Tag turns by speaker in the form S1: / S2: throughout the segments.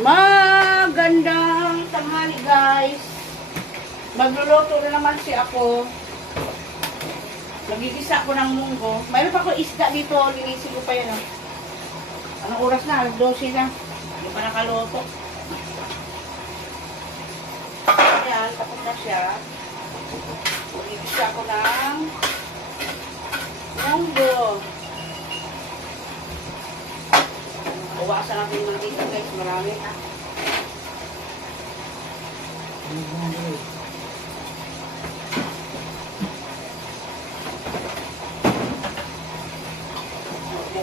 S1: Magandang tanghali guys. Magluluto na naman si ako. Nagigisa ako ng munggo. Mayroon pa ako isda dito. Linisin ko pa yan. Oh. Anong oras na? Alas 12 na. Hindi pa nakaluto. Ayan, tapos na siya. Nagigisa ako ng munggo. Bawasan natin yung mantika guys. Marami.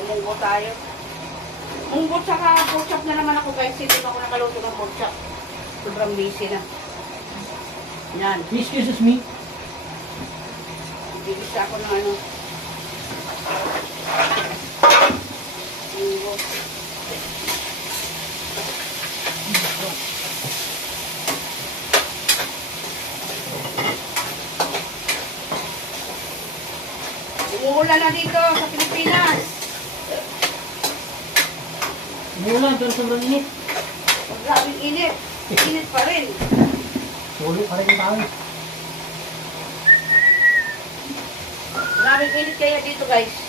S1: Munggo tayo. Munggo tsaka pork chop na naman ako guys. Hindi pa ako nakaluto ng pork chop. Sobrang busy na. Yan.
S2: Excuses me.
S1: Bibisa ako ng ano. Munggo. Umuulan na dito sa Pilipinas.
S2: Mula, pero sobrang init.
S1: Ang grabing init. Init pa rin.
S2: Sulit pa rin yung tao.
S1: Grabing init kaya dito guys.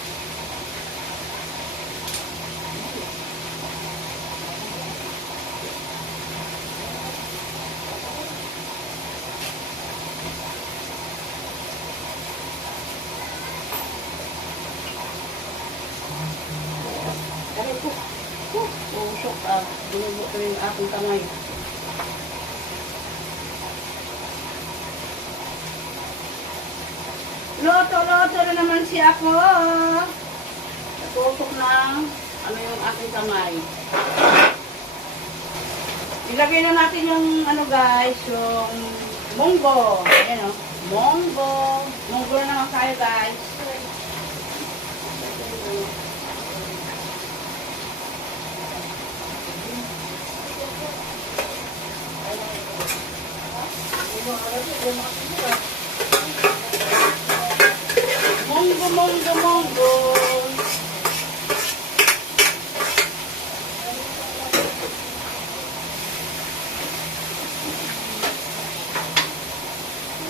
S1: Binubo ko yung aking kamay. Loto-loto na naman siya ako. Natutok ng ano yung aking kamay. Ilagay na natin yung ano guys, yung munggo. Ayan o. Munggo. Munggo na naman tayo guys. Munggo, munggo, munggo.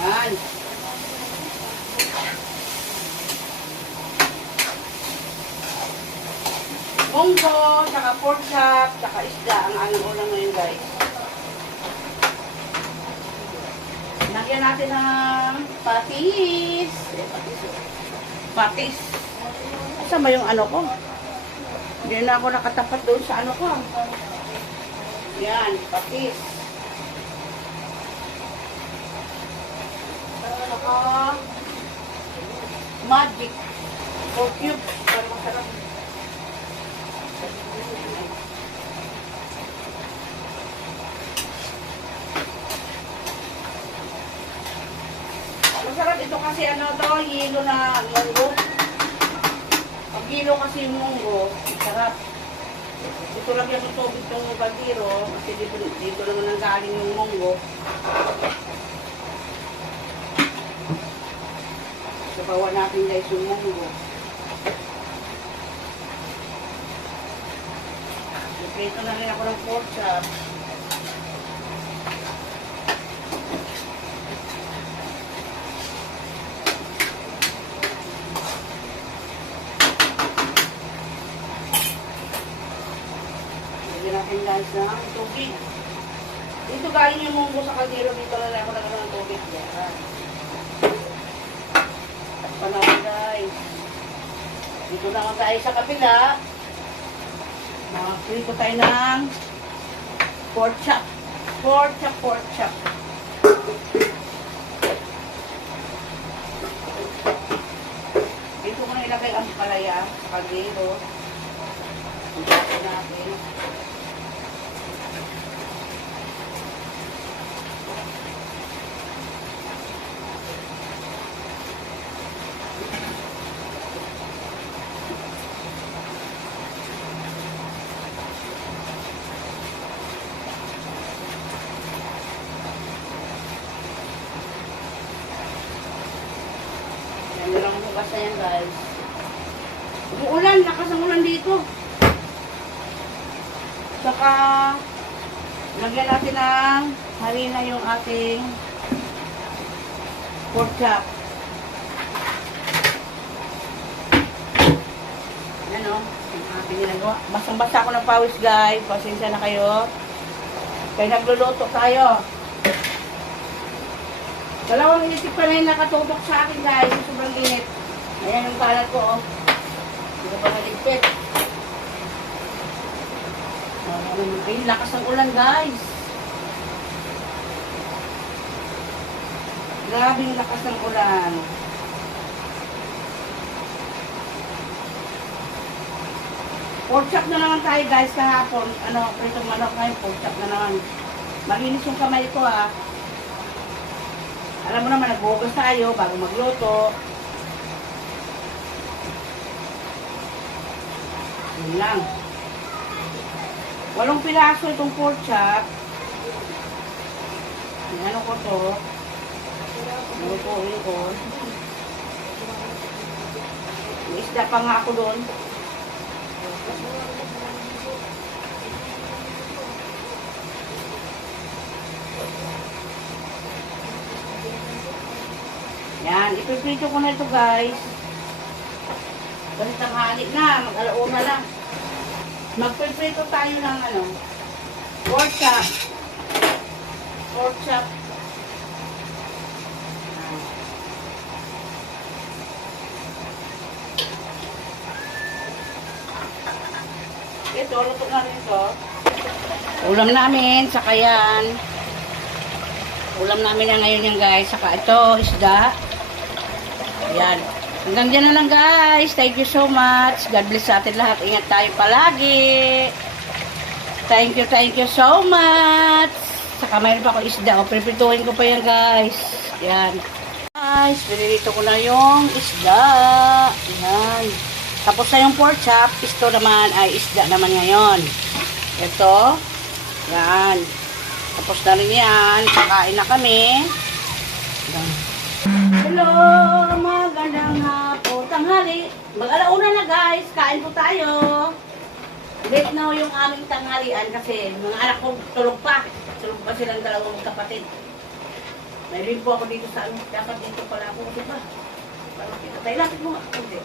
S1: Yan. Munggo, tsaka pork chop, tsaka isda ang anong ulam ngayon guys. Lagyan natin ng patis. Patis. Saan ba yung ano ko? Hindi na ako nakatapat doon sa ano ko. Yan, patis. Saka magic. Or cube. Para masarap. Masarap ito kasi ano to, hilo na munggo. Pag hilo kasi munggo, sarap. Ito lang yung tubig itong baldiro, kasi dito, dito naman ang galing yung munggo. Sabawa natin guys yung munggo. Ito na rin ako ng pork chop. Guys ng tubig. Dito galing yung munggo sa kaldero. Dito na lang ako ng tubig. Yan. At panahon guys. Dito naman tayo sa kapila. Makapili ko tayo ng pork chop. Pork chop, pork chop. Dito ko na ilagay ang palaya sa kaldero. Ang natin. Ang na yan guys. Umuulan, lakas ang dito. Saka Lagyan natin ng harina yung ating pork chop. Yan o. Ating ginagawa. Basang-basa ako ng pawis guys. Pasensya na kayo. Kaya nagluluto tayo. Dalawang inisip pa na yung nakatutok sa akin guys. Sobrang init. Kalat ko oh. Hindi ko pa naligpit. Oh, ay, lakas ng ulan guys. Grabe yung lakas ng ulan. Pork na naman tayo guys kahapon. Ano, pritong manok ngayon, pork na naman. Malinis yung kamay ko ah. Alam mo naman, naghugas tayo bago magluto. Yun lang. Walong piraso itong pork chop. Ano ko to? Lutuin ko. May isda pa nga ako doon. Yan, ipiprito ko na ito guys. Kasi tanghali na, mag-alauna na. Magpiprito tayo ng ano, pork chop. Pork chop. Ito, luto na rin ito. Ulam namin, saka yan. Ulam namin na ngayon yan guys. Saka ito, isda. Yan. Hanggang dyan na lang guys. Thank you so much. God bless sa atin lahat. Ingat tayo palagi. Thank you, thank you so much. Saka mayroon pa ako isda. O, prepituhin ko pa yan guys. Yan. Guys, pinilito ko na yung isda. Yan. Tapos na yung pork chop. Ito naman ay isda naman ngayon. Ito. Yan. Tapos na rin yan. Kakain na kami. Yan. Hello! Magandang hapon. Tanghali. Mag-alauna na guys. Kain po tayo. Late na yung aming tanghalian kasi mga anak ko tulog pa. Tulog pa silang dalawang kapatid. May rin po ako dito sa ano. Dapat dito pala ako. Kasi ba? Parang pinatay. Lapit mo. Hindi.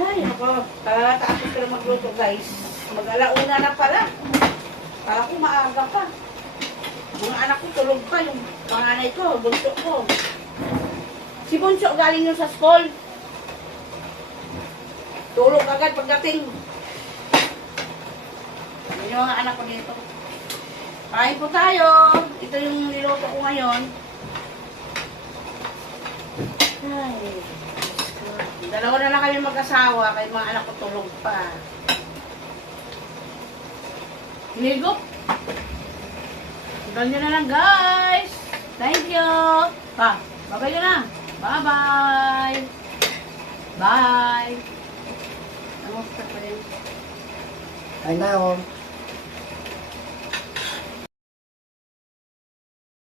S1: Ay, ako. Tatapos ko na magluto, guys. Mag-alauna na pala. Kala ko maaga pa. Mga anak ko tulog pa. Yung panganay ko, bunso ko. Si Bunso galing yun sa school. Tulog agad pagdating. Yun yung mga anak ko dito. Kain po tayo. Ito yung niluto ko ngayon. Ay. Dalawa na lang kami mag-asawa, kaya mga anak ko tulog pa. Hinigop. Nyo na lang, guys. Thank you. Pa, nyo na. Bye-bye. Bye. Namusta pa rin.
S2: Ay na.